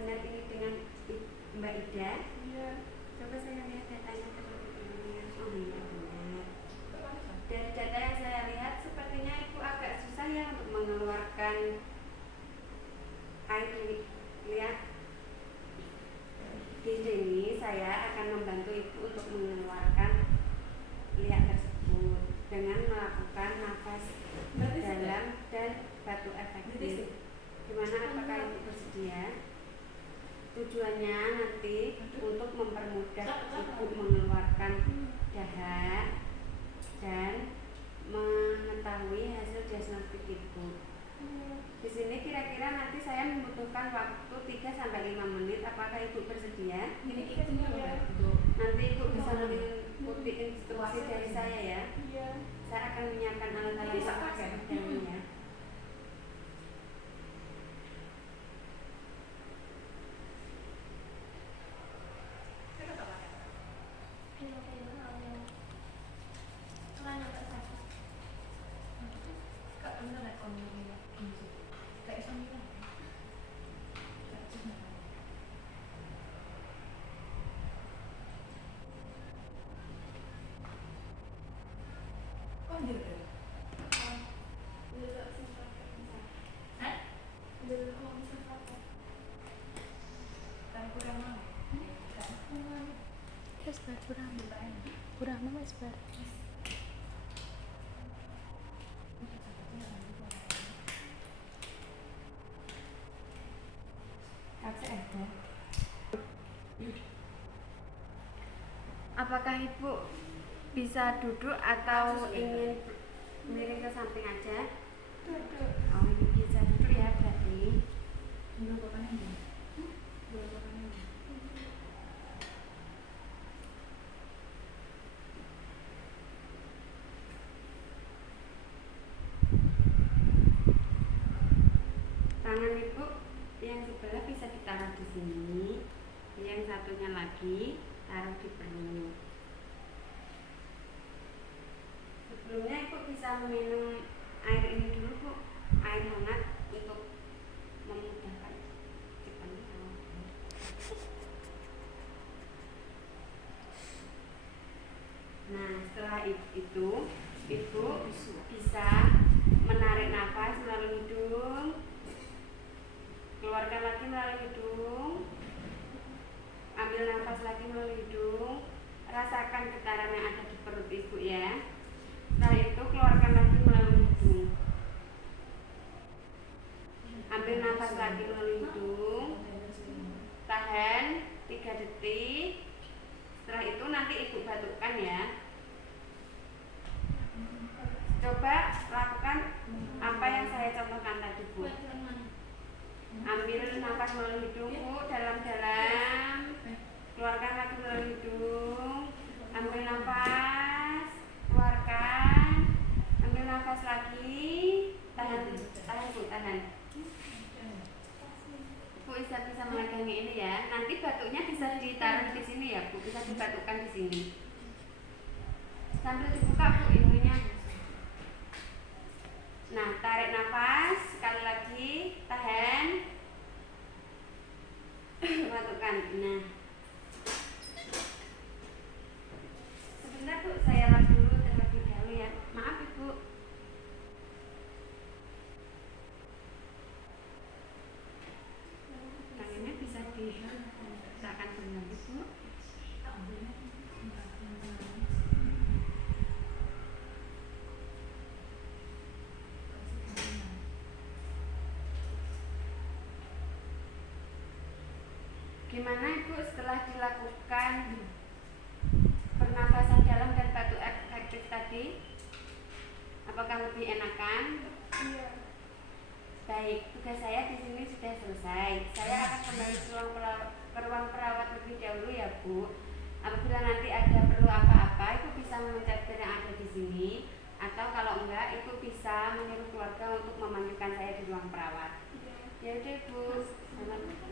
benar ini dengan Mbak Ida? Iya. Coba saya lihat datanya terlebih dahulu. Oh iya benar. Dari data yang saya lihat sepertinya Ibu agak susah ya untuk mengeluarkan air lihat. Di sini saya akan membantu Ibu untuk mengeluarkan lihat tersebut dengan melakukan nafas dalam dan batu efektif. Gimana, apakah Ibu bersedia? Tujuannya nanti untuk mempermudah Ibu mengeluarkan dahak dan mengetahui hasil diagnostik Ibu. Di sini kira-kira nanti saya membutuhkan waktu 3-5 menit. Apakah Ibu bersedia? Nanti Ibu bisa mengikuti instruksi dari saya ya. Saya akan menyiapkan alat-alat ya. Kurang mas bar. Apakah Ibu bisa duduk atau ingin miring ke samping aja? Duduk. Oh, Ibu bisa duduk ya berarti. Tangan Ibu yang sebelah bisa ditaruh di sini, yang satunya lagi taruh di perut. Sebelumnya Ibu bisa minum air ini dulu Bu, air hangat untuk memudahkan. Nah, setelah itu Ibu bisa menarik nafas melalui hidung, keluarkan lagi melalui hidung, ambil nafas lagi melalui hidung, rasakan getaran yang ada di perut Ibu ya. Setelah itu keluarkan lagi melalui hidung, ambil nafas lagi melalui hidung, tahan 3 detik. Setelah itu nanti Ibu batukkan ya. Coba lakukan apa yang saya contohkan tadi Bu. Ambil nafas melalui hidung Bu, dalam-dalam, keluarkan lagi melalui hidung, ambil nafas, keluarkan, ambil nafas lagi, tahan Bu, tahan. Bu bisa memegangi ini ya. Nanti batuknya bisa ditaruh di sini ya Bu, bisa dibatukkan di sini. Sambil dibuka Bu ininya. Nah, tarik nafas sekali lagi, tahan, batukkan. Nah, sebentar Bu, saya lap dulu terlebih dahulu ya. Maaf Ibu. Tangannya bisa diletakkan kembali Bu. Gimana Ibu setelah dilakukan pernafasan dalam dan batuk efektif tadi? Apakah lebih enakan? Iya. Baik, tugas saya di sini sudah selesai. Saya akan kembali ke ruang perawat lebih dahulu ya Bu. Apabila nanti ada perlu apa-apa, Ibu bisa memencet bel yang ada di sini. Atau kalau enggak, Ibu bisa menyuruh keluarga untuk memanggilkan saya di ruang perawat. Ya udah Bu. Selamat